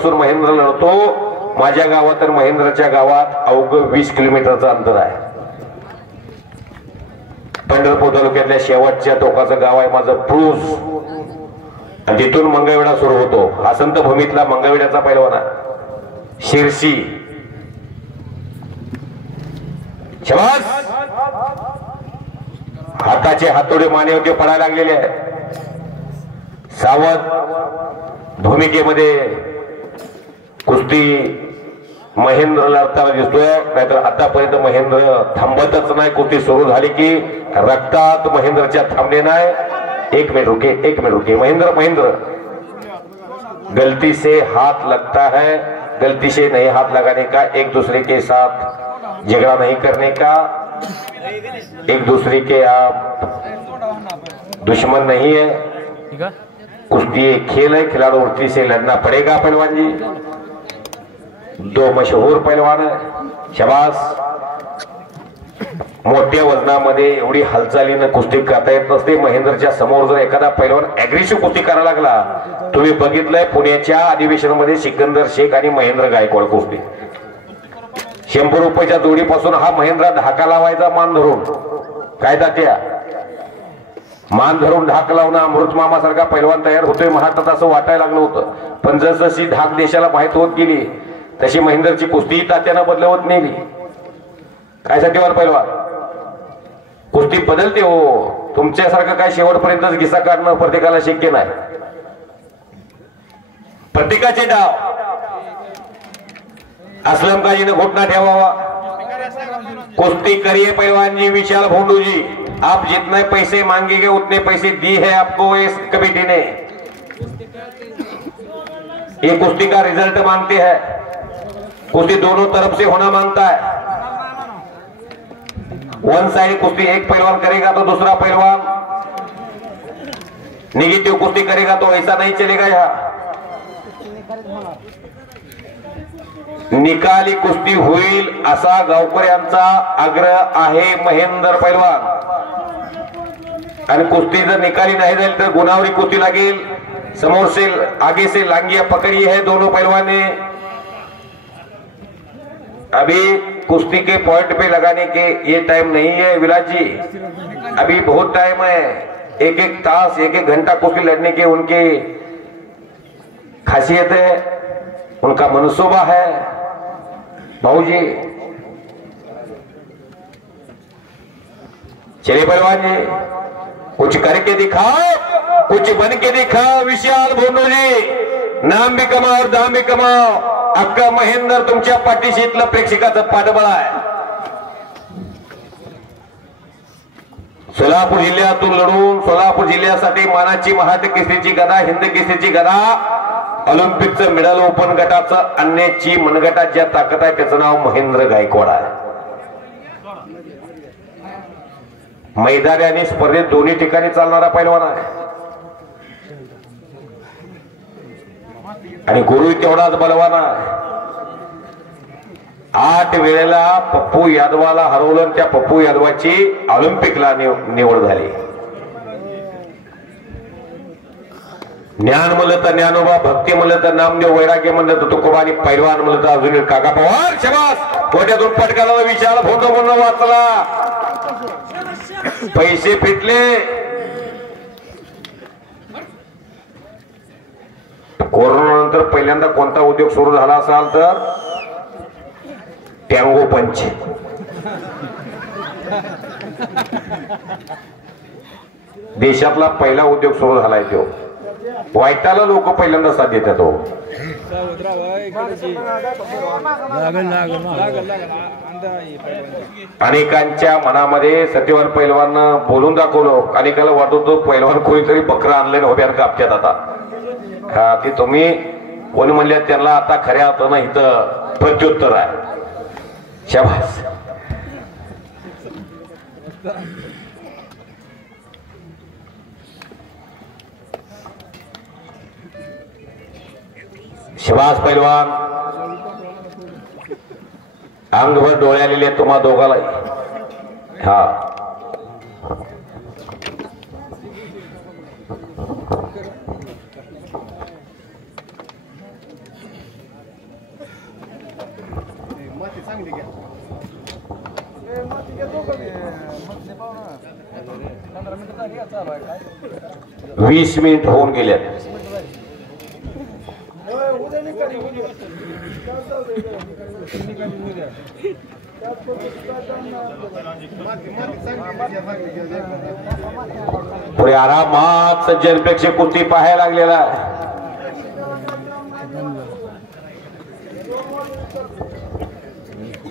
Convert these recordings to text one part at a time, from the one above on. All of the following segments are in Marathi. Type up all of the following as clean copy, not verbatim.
पासून महेंद्र लढतो। माझ्या गावात तर महेंद्रच्या गावात अवघं 20 किलोमीटरचं अंतर आहे। पंढरपूर तालुक्यातल्या शेवटच्या टोकाचं गाव आहे माझं प्रूस, आणि तिथून मंगळवेढा सुरू होतो। हा संत भूमीतला मंगळवेढ्याचा पैलवान आहे शिरसी। शाबास, हाताचे हातोडे मानेवरती पडायला लागलेले आहेत। सावध भूमिकेमध्ये कुस्ती महेंद्र लढताना दिसतोय, नाहीतर आतापर्यंत महेंद्र थांबतच नाही। कुस्ती सुरू झाली की रक्तात महेंद्रच्या थांबले नाही। एक मिनट रुके महेंद्र गलती से हाथ लगता है, गलती से नहीं हाथ लगाने का, एक दूसरे के साथ झगड़ा नहीं करने का, एक दूसरे के आप दुश्मन नहीं है। कुश्ती एक खेल है, खिलाड़ी वृत्ति से लड़ना पड़ेगा। पहलवान जी दो मशहूर पहलवान है। शाबास, मोठ्या वजनामध्ये एवढी हालचालीनं कुस्ती करता येत नसते। महेंद्रच्या समोर जर एखादा पैलवान अग्रेसिव्ह कुस्ती करायला लागला, तुम्ही बघितलंय पुण्याच्या अधिवेशनामध्ये सिकंदर शेख आणि महेंद्र गायकवाड कुस्ती, 100 रुपयाच्या जोडीपासून हा महेंद्र ढाका लावायचा मान धरून। काय तात्या, मान धरून ढाक लावणं अमृत मामासारखा पैलवान तयार होतोय महाराष्ट्रात असं वाटायला लागलं होतं। पण जसजशी ढाक देशाला माहित होत गेली तशी महेंद्रची कुस्ती तात्यानं बदलवत नेली। काय साठी वर पैलवान कुस्ती बदलते हो, तुमच्यासारखं काय शेवटपर्यंतच घिसा काढणं प्रत्येकाला शक्य नाही। प्रत्येकाचे डाव असलम काजीने घोटना ठेवावा। कुश्ती करिए पहलवान जी, विशाल भोंडू जी, आप जितने पैसे मांगेंगे उतने पैसे दी है आपको इस कमेटी ने। ये कुश्ती का रिजल्ट मांगते हैं, कुश्ती दोनों तरफ से होना मांगता है। वन साइड कुश्ती एक पहलवान करेगा तो दूसरा पहलवान निगेटिव कुश्ती करेगा तो ऐसा नहीं चलेगा। यहाँ निकाली कुस्ती होईल असा गावकऱ्यांचा आग्रह आहे महेंद्र पैलवान। आणि कुस्ती जर निकाली नहीं झाली तर गुनावरी कुस्ती लागेल। समोर से आगे से लांगिया पकड़ी है दोनों पहलवान ने। अभी कुश्ती के पॉइंट पे लगाने के ये टाइम नहीं है विलास जी, अभी बहुत टाइम है। एक एक तास एक एक घंटा कुश्ती लड़ने के उनके खासियत है, उनका मनसूबा है। भाऊजी चलिए पहलवान जी, कुछ करके दिखाओ, कुछ बन के दिखाओ। विशाल भोंडू जी, नाम भी कमाओ और दाम भी कमाओ। अक्का महेंद्र तुमच्या पाठीशी इथलं प्रेक्षकाचं पाठबळ आहे। सोलापूर जिल्ह्यातून लढून सोलापूर जिल्ह्यासाठी मानाची महाराष्ट्र केसरीची गदा, हिंद केसरीची गदा, ऑलिम्पिकचं मेडल, ओपन गटाचं आणण्याची मनगटात ज्या ताकद आहे त्याचं नाव महेंद्र गायकवाड आहे। मैदानी आणि स्पर्धेत दोन्ही ठिकाणी चालणारा पैलवान आहे आणि गुरु तेवढाच बलवान आहे। 8 वेळेला पप्पू यादवाला हरवलं, त्या पप्पू यादवाची ऑलिम्पिकला निवड झाली। ज्ञान म्हणलं तर ज्ञानोबा, भक्ती म्हणलं तर नामदेव, वैराग्य म्हणलं तर तुकोबा आणि पैलवान म्हणलं तर अजून काका पवार। शाबास, मोठ्यातून पटकाला विशाल भोंडू म्हणून वाचला, पैसे फिटले। कोरोना नंतर पहिल्यांदा कोणता उद्योग सुरू झाला असाल तर टँगो पंच। देशातला पहिला उद्योग सुरू झालाय तो, वाईटाला लोक पहिल्यांदा साथ देतात हो। अनेकांच्या मनामध्ये सत्यवान पैलवान बोलून दाखवलं, अनेकाला वाटत होतं पैलवान कोणीतरी बकरा आणलं उभ्यान कापत्यात आता। हा ते तुम्ही कोणी म्हणले त्यांना आता खऱ्या अर्थानं इथं प्रत्युत्तर आहे। शाबास, शाबास पैलवान, अंगभर डोळे आलेले तुम्हा दोघाला। हा 20 मिनिट होऊन गेले. पुढे आरामात सज्जन प्रेक्षक कुस्ती पाहायला लागलेला आहे.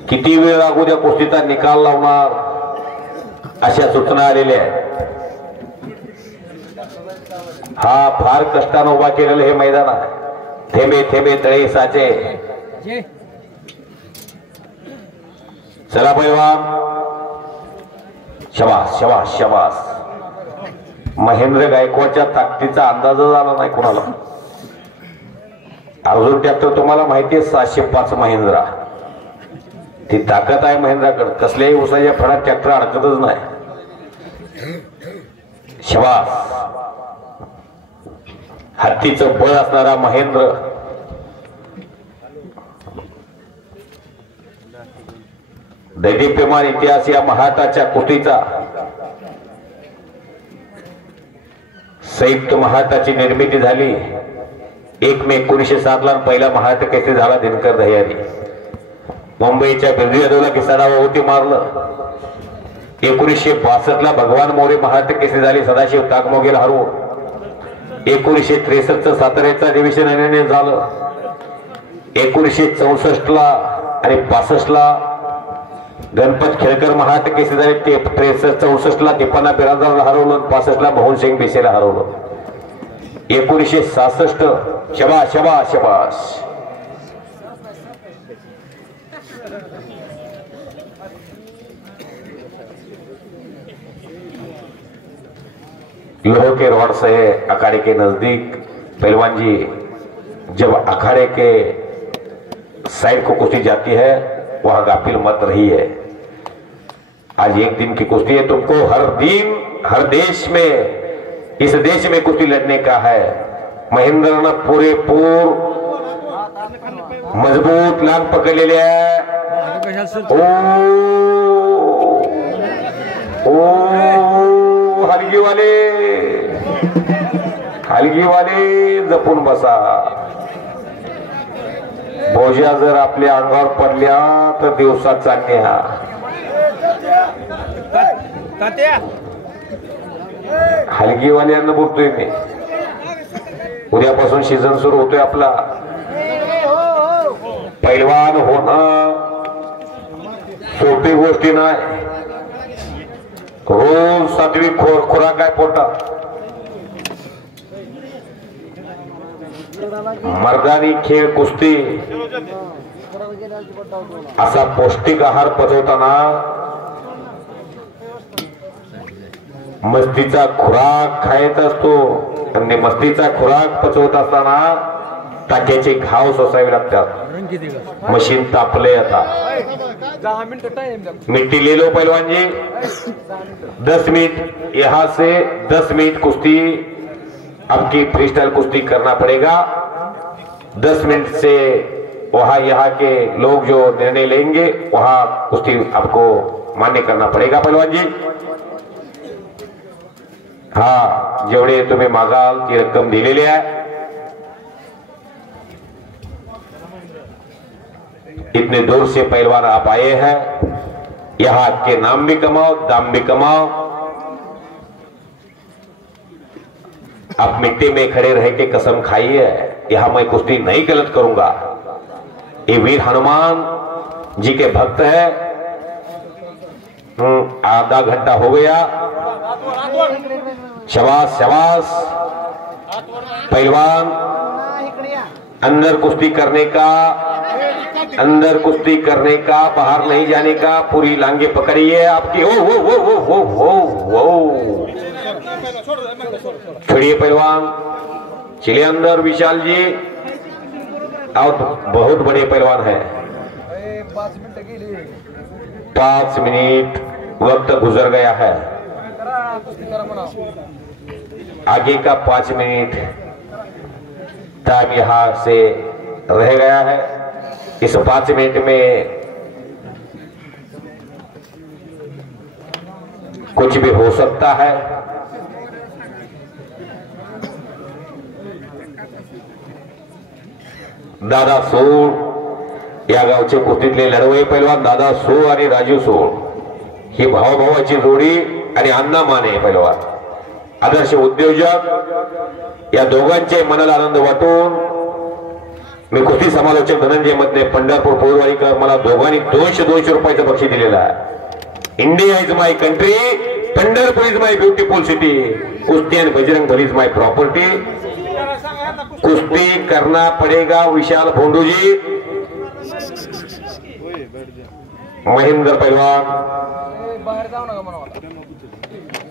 किती वेळ लागू द्या कुस्तीचा निकाल लावणार अशा सूचना आलेल्या आहेत. हा फार कष्टानं उभा केलेलं हे मैदान आहे. थेंबे थेंबे तळे साचे. चला पैलवान, शबास शबास शबास. महेंद्र गायकवाडच्या ताकदीचा अंदाजच आला नाही कुणाला. अर्जुन ट्रॅक्टर तुम्हाला माहिती आहे 705 महिंद्रा. ती ताकद आहे महेंद्राकडे. कसल्याही उसाच्या फळात ट्रॅक्टर अडकतच नाही. शबास. हत्तीचं बळ असणारा महेंद्र. दैदिप्यमान इतिहास या महाराष्ट्राच्या कुस्तीचा. संयुक्त महाराष्ट्राची निर्मिती झाली 1 मे 1907 ला. पहिला महाराष्ट्र केसरी झाला दिनकर दह्यारी. मुंबईच्या बिर्जू यादवला किसाडावर होती मारलं. 1962 ला भगवान मोरे महाराष्ट्र केसरी झाली सदाशिव ताकमोगेला हरवून. 1963 साताऱ्याचा डिव्हिजन झालं. 1964 ला आणि 65 ला गणपत खेळकर महाराष्ट्र केसरी झाले. 63-64 ला तिप्पाना बिराजदारला हरवलं. 65 ला मोहन सिंग बेसेला हरवलं. 1966 शबाश शबाश शबाश. लोहे के रॉड से अखाड़े के नजदीक पहलवान जी जब अखाड़े के साइड को कुश्ती जाती है वह गाफिल मत रही है. आज एक दिन की कुश्ती है. तुमको हर दिन हर देश में इस देश में कुश्ती लड़ने का है. महेंद्र ने पुरेपूर मजबूत लाग पकडलेले आहे. हलगीवाले जपून बसा. भोज्या जर आपल्या अंगावर पडल्या तर दिवसात चालण्या. हलगीवाल्यांना बोलतोय मी. उद्यापासून सीझन सुरू होतोय आपला. पैलवान होणं सोपी गोष्टी नाही. रोज सात्विक खुराक आहे पोटात. मर्दानी खेळ कुस्ती असा पौष्टिक आहार पचवताना मस्तीचा खुराक खायचा असतो. आणि मस्तीचा खुराक पचवत असताना टाक्याचे घाव सोसावे लागतात. मशीन तापले. आता मिट्टी ले लो पहलवान जी. 10 मिनट यहां से 10 मिनट कुश्ती आपकी फ्रीस्टाइल कुश्ती करना पड़ेगा. 10 मिनट से वहां यहाँ के लोग जो निर्णय लेंगे वहां कुश्ती आपको मान्य करना पड़ेगा पहलवान जी. हा जेवढे तुम्ही मागाल ती रक्कम दिलेली आहे. इतने दूर से पहलवान आप आए हैं. यहाँ के नाम भी कमाओ दाम भी कमाओ. आप मिट्टी में खड़े रह के कसम खाइए यहां मैं कुश्ती नहीं गलत करूंगा. ये वीर हनुमान जी के भक्त है. आधा घंटा हो गया. शबाश शबाश. पहलवान अंदर कुश्ती करने का बाहर नहीं जाने का. पूरी लांगे पकड़िए आपकी. ओ वो वो वो वो वो वो छोड़िए पहलवान. चलिए अंदर विशाल जी. और बहुत बड़े पहलवान हैं. 5 मिनट वक्त गुजर गया है. आगे का 5 मिनट टाइम यहां से रह गया है. इस 5 मिनट में कुछ भी हो सकता है। दादा सोळ या गावचे कुस्तीतले लढवई पैलवान दादा सोळ आणि राजू सोळ ही भावाभावाची जोडी आणि अण्णा माने पैलवान आदर्श उद्योजक या दोघांचे मनाला आनंद वाटून मी कुस्ती समालोचक धनंजय मध्ये पंढरपूर पोरवाडीकर मला दोघांनी 200 रुपयाचं बक्षीस दिलेलं आहे। India is my country, Pandharpur is my beautiful city, कुस्ती आणि Bajrang Bali is my property. कुस्ती करना पड़ेगा विशाल भोंडू जी। महेंद्र पहलवान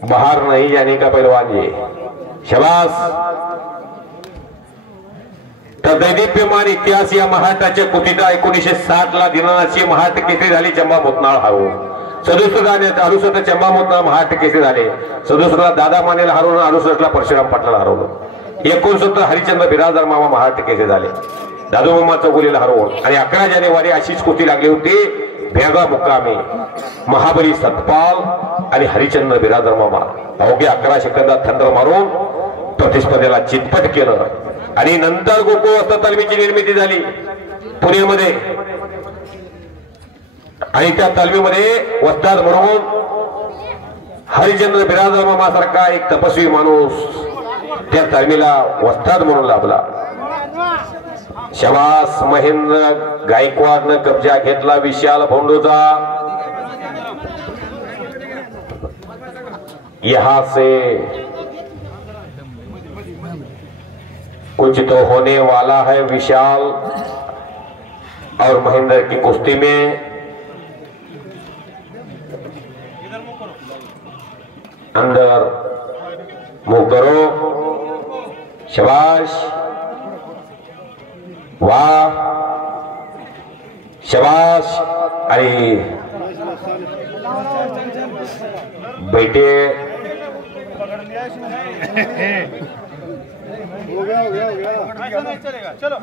बाहर नहीं जाने का पहलवान जी, शाबाश। तर दैदिप्यमान इतिहास या महाराष्ट्राच्या कुस्तीचा 1960 ला दिनानाची महाराष्ट्र केसरी झाली चंबा मोतनाळ हरवून। 67 चंबा मोतनाळ महाराष्ट्र केसरी झाले। 67 दादा मानेला हरवून, 68 परशुराम पाटलाला हरवलं। 69 हरिचंद्र बिराजदार मामा महाराष्ट्र केसरी झाले दादू मामा चौगुलीला हरवून। आणि 11 जानेवारी अशीच कुस्ती लागली होती भेगा मुक्कामी महाबली सतपाल आणि हरिचंद्र बिराजदार मामा अवघ्या 11 सेकंदात थंडर मारून प्रतिस्पर्धेला चितपट केलं। आणि नंतर गोकुळ वस्ताद तालमीची निर्मिती झाली पुण्यामध्ये आणि त्या तालमीमध्ये वस्ताद म्हणून हरिचंद्र बिराजदार मामा सारखा एक तपस्वी माणूस त्या तालमीला वस्ताद म्हणून लाभला। शाबास। महेंद्र गायकवाडने कब्जा घेतला विशाल भोंडूचा। यहां से कुछ तो होने वाला है विशाल और महेंद्र की कुश्ती में। अंदर मुंह करो, शाबाश, वाह, शाबाश। अरे बेटे हो गया नहीं चलेगा, चलो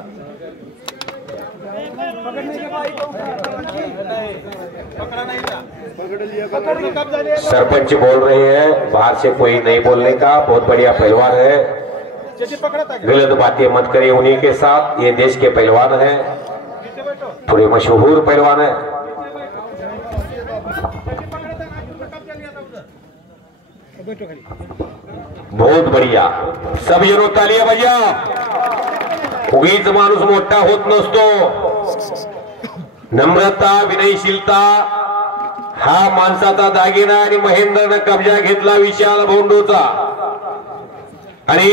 पकड़ा नहीं था, पकड़ लिया। सरपंच बोल रहे हैं बाहर से कोई नहीं बोलने का, बहुत बढ़िया पहलवान है, गलत बातें मत करिए उन्हीं के साथ। ये देश के पहलवान हैं, थोड़े मशहूर पहलवान है। बहुत बढ़िया, सब जणो तालिया बजा। उगीच माणूस मोठा होत नसतो, नम्रता विनयशीलता हा माणसाचा दागिना। आणि महेंद्रने कब्जा घेतला विशाल भोंडूचा आणि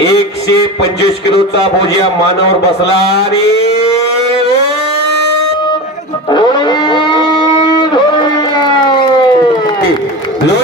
125 किलोचा बोजिया मानावर बसला आणि